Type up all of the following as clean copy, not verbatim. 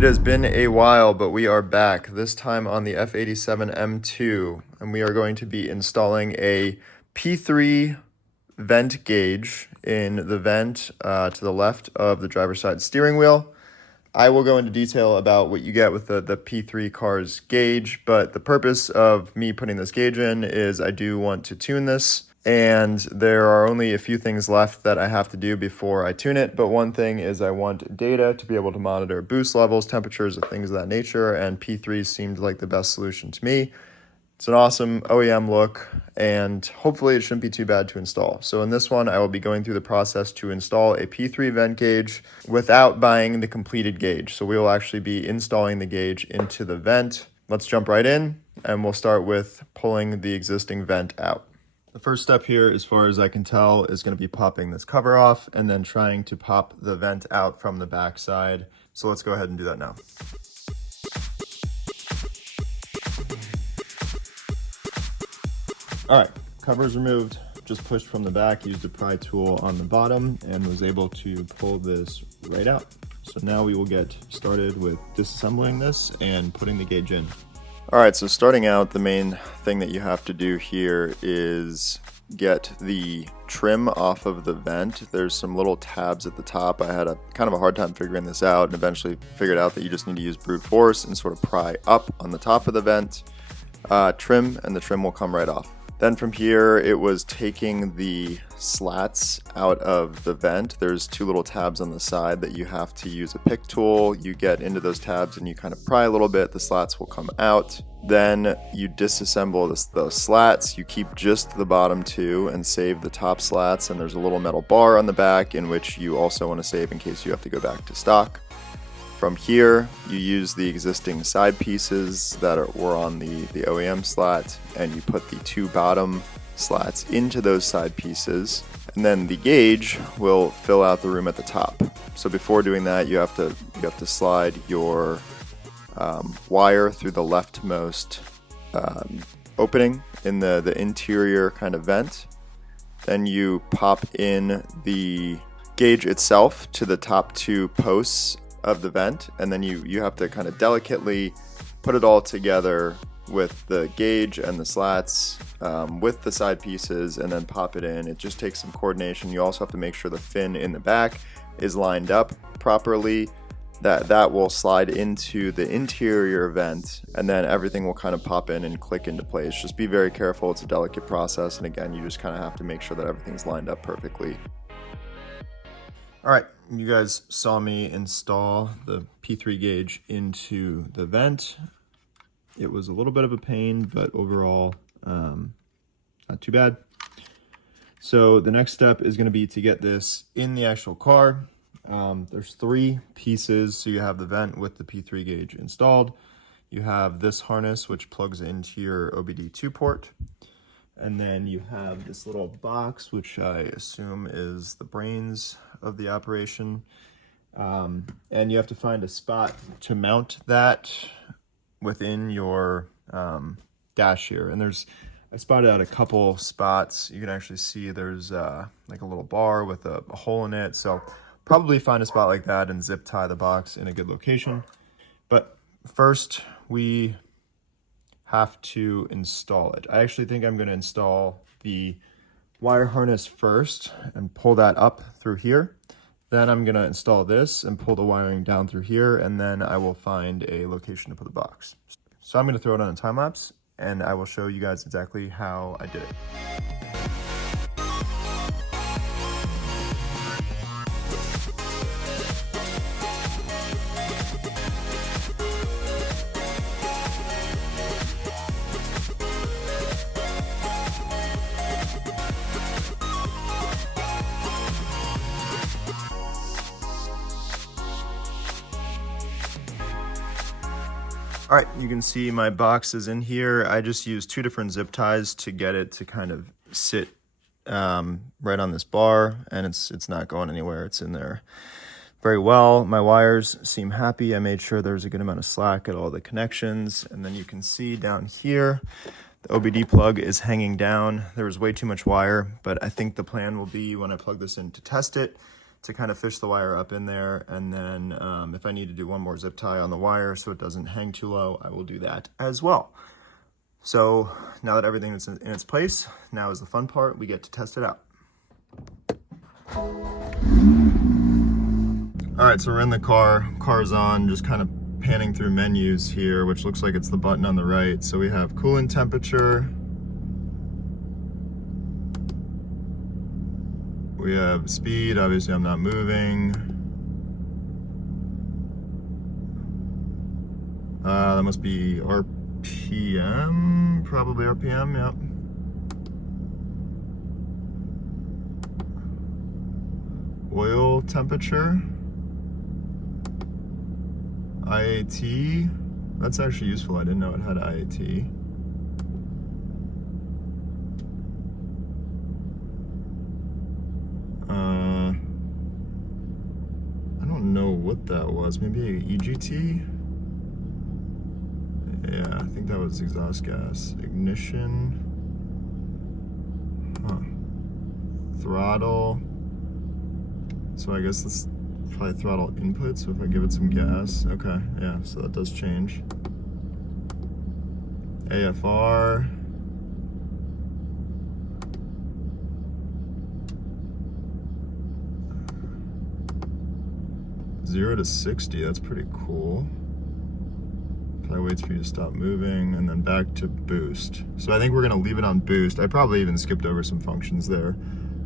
It has been a while, but we are back, this time on the F87 M2, and we are going to be installing a P3 vent gauge in the vent to the left of the driver's side steering wheel. I will go into detail about what you get with the P3 car's gauge, but the purpose of me putting this gauge in is I do want to tune this, and there are only a few things left that I have to do before I tune it. But one thing is I want data to be able to monitor boost levels, temperatures, and things of that nature, and P3 seemed like the best solution to me. It's an awesome OEM look, and hopefully it shouldn't be too bad to install. So in this one, I will be going through the process to install a P3 vent gauge without buying the completed gauge. So we will actually be installing the gauge into the vent. Let's jump right in, and we'll start with pulling the existing vent out. The first step here, as far as I can tell, is going to be popping this cover off and then trying to pop the vent out from the back side. So let's go ahead and do that now. All right, cover is removed, just pushed from the back, used a pry tool on the bottom, and was able to pull this right out. So now we will get started with disassembling this and putting the gauge in. All right, so starting out, the main thing that you have to do here is get the trim off of the vent. There's some little tabs at the top. I had a kind of a hard time figuring this out and eventually figured out that you just need to use brute force and sort of pry up on the top of the vent, trim, and the trim will come right off. Then from here, it was taking the slats out of the vent. There's two little tabs on the side that you have to use a pick tool. You get into those tabs and you kind of pry a little bit, the slats will come out. Then you disassemble the slats. You keep just the bottom two and save the top slats. And there's a little metal bar on the back in which you also want to save in case you have to go back to stock. From here, you use the existing side pieces that were on the OEM slat, and you put the two bottom slats into those side pieces, and then the gauge will fill out the room at the top. So before doing that, you have to slide your wire through the leftmost opening in the interior kind of vent. Then you pop in the gauge itself to the top two posts of the vent, and then you have to kind of delicately put it all together with the gauge and the slats with the side pieces, and then pop it in. It just takes some coordination. You also have to make sure the fin in the back is lined up properly. That will slide into the interior vent, and then everything will kind of pop in and click into place. Just be very careful. It's a delicate process, and again, you just kind of have to make sure that everything's lined up perfectly. All right, you guys saw me install the P3 gauge into the vent. It was a little bit of a pain, but overall, not too bad. So the next step is gonna be to get this in the actual car. There's three pieces. So you have the vent with the P3 gauge installed. You have this harness, which plugs into your OBD2 port. And then you have this little box, which I assume is the brains of the operation. And you have to find a spot to mount that within your dash here. And I spotted out a couple spots. You can actually see there's like a little bar with a hole in it. So probably find a spot like that and zip tie the box in a good location. But first, we have to install it. I actually think I'm going to install the wire harness first and pull that up through here. Then I'm going to install this and pull the wiring down through here, and then I will find a location to put the box. So I'm going to throw it on a time lapse, and I will show you guys exactly how I did it. All right, you can see my box is in here. I just used two different zip ties to get it to kind of sit right on this bar, and it's not going anywhere. It's in there very well. My wires seem happy. I made sure there's a good amount of slack at all the connections, and then you can see down here, the OBD plug is hanging down. There was way too much wire, but I think the plan will be when I plug this in to test it, to kind of fish the wire up in there. And then if I need to do one more zip tie on the wire so it doesn't hang too low, I will do that as well. So now that everything is in its place, now is the fun part. We get to test it out. All right, so we're in the car, car's on, just kind of panning through menus here, which looks like it's the button on the right. So we have coolant temperature. We have speed, obviously I'm not moving. That must be RPM, probably RPM, yep. Oil temperature. IAT, that's actually useful. I didn't know it had IAT. I don't know what that was. Maybe a EGT? Yeah, I think that was exhaust gas. Ignition. Throttle. So I guess this probably throttle input, so if I give it some gas, okay, yeah, so that does change. AFR. Zero to 60, that's pretty cool. Probably waits for you to stop moving, and then back to boost. So I think we're gonna leave it on boost. I probably even skipped over some functions there,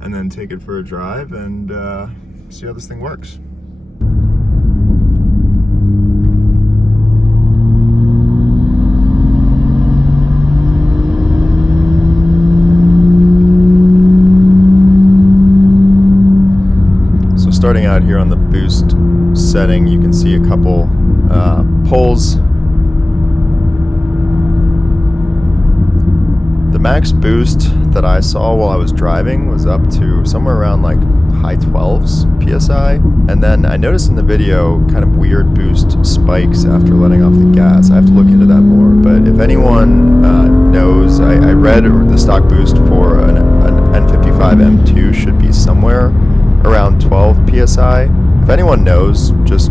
and then take it for a drive and see how this thing works. So starting out here on the boost setting, you can see a couple poles. The max boost that I saw while I was driving was up to somewhere around like high 12s PSI, and then I noticed in the video kind of weird boost spikes after letting off the gas. I have to look into that more, but if anyone knows, I read the stock boost for an F87 M2 should be somewhere around 12 PSI. If anyone knows, just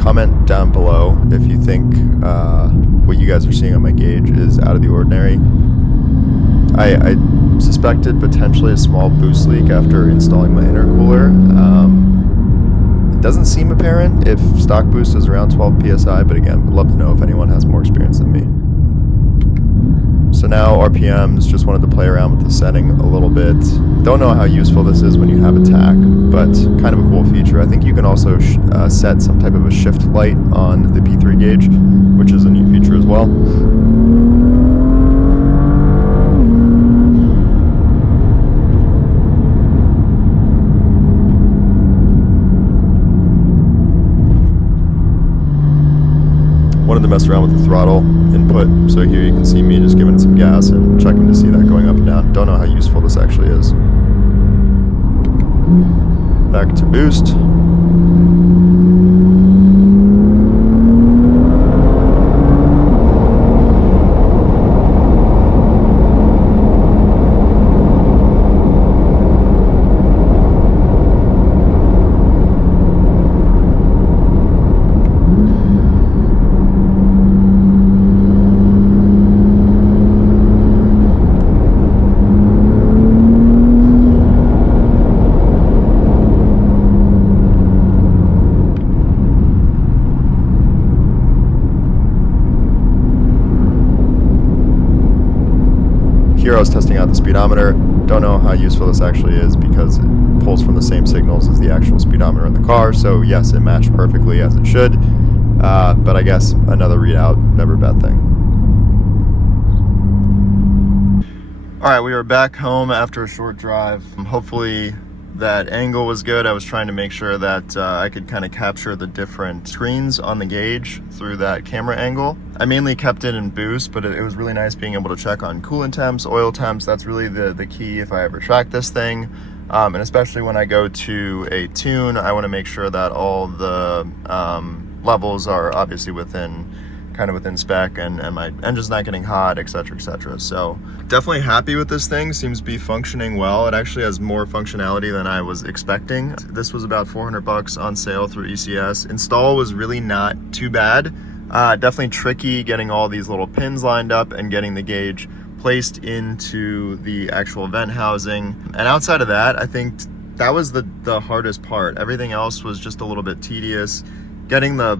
comment down below if you think what you guys are seeing on my gauge is out of the ordinary. I suspected potentially a small boost leak after installing my intercooler. It doesn't seem apparent if stock boost is around 12 PSI, but again, would love to know if anyone has more experience than me. So now RPMs, just wanted to play around with the setting a little bit. Don't know how useful this is when you have a tack, but kind of a cool feature. I think you can also set some type of a shift light on the P3 gauge, which is a neat feature as well. Wanted to mess around with the throttle input, so here you can see me just giving it some gas and checking to see that going up and down. Don't know how useful this actually is. Back to boost. Here I was testing out the speedometer. Don't know how useful this actually is because it pulls from the same signals as the actual speedometer in the car. So yes, it matched perfectly as it should. But I guess another readout, never a bad thing. All right, we are back home after a short drive. Hopefully that angle was good. I was trying to make sure that I could kind of capture the different screens on the gauge through that camera angle. I mainly kept it in boost, but it was really nice being able to check on coolant temps, oil temps. That's really the key if I ever track this thing. And especially when I go to a tune, I want to make sure that all the levels are obviously within kind of within spec, and my engine's not getting hot, etc, etc. So definitely happy with this thing. Seems to be functioning well. It actually has more functionality than I was expecting. This was about 400 bucks on sale through ECS. Install was really not too bad. Definitely tricky getting all these little pins lined up and getting the gauge placed into the actual vent housing. And outside of that, I think that was the hardest part. Everything else was just a little bit tedious. Getting the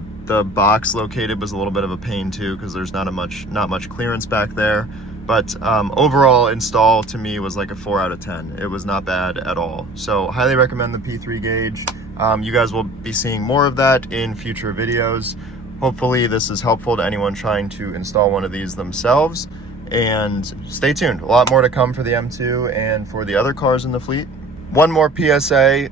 box located was a little bit of a pain too, because there's not much clearance back there. But overall install to me was like a 4 out of 10. It was not bad at all. So highly recommend the P3 gauge. You guys will be seeing more of that in future videos. Hopefully this is helpful to anyone trying to install one of these themselves. And stay tuned. A lot more to come for the M2 and for the other cars in the fleet. One more PSA.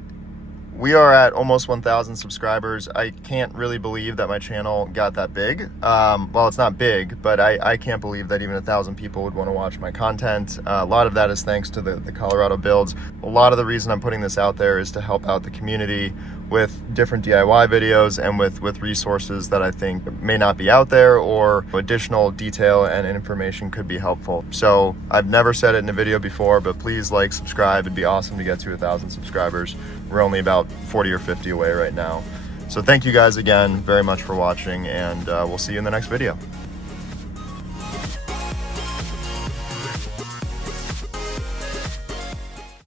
We are at almost 1,000 subscribers. I can't really believe that my channel got that big. Well, it's not big, but I can't believe that even 1,000 people would want to watch my content. A lot of that is thanks to the Colorado builds. A lot of the reason I'm putting this out there is to help out the community with different DIY videos and with resources that I think may not be out there, or additional detail and information could be helpful. So I've never said it in a video before, but please like, subscribe. It'd be awesome to get to 1,000 subscribers. We're only about 40 or 50 away right now. So thank you guys again very much for watching, and we'll see you in the next video.